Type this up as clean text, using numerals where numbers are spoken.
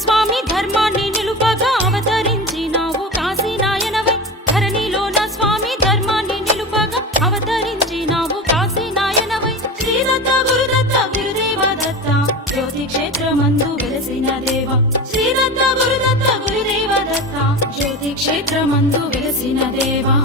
స్వామి ధర్మాన్ని నిలుపగా అవతరించినావు కాశీ నాయనవై ధరణిలోన స్వామి ధర్మాన్ని నిలుపగా అవతరించినావు కాశీ నాయనవై శ్రీదత్త గురుదత్త గురుదేవ దత్త జ్యోతి క్షేత్రమందు వెలసిన దేవ శ్రీదత్త గురుదత్త గురుదేవ దత్త జ్యోతి క్షేత్రమందు వెలసిన దేవా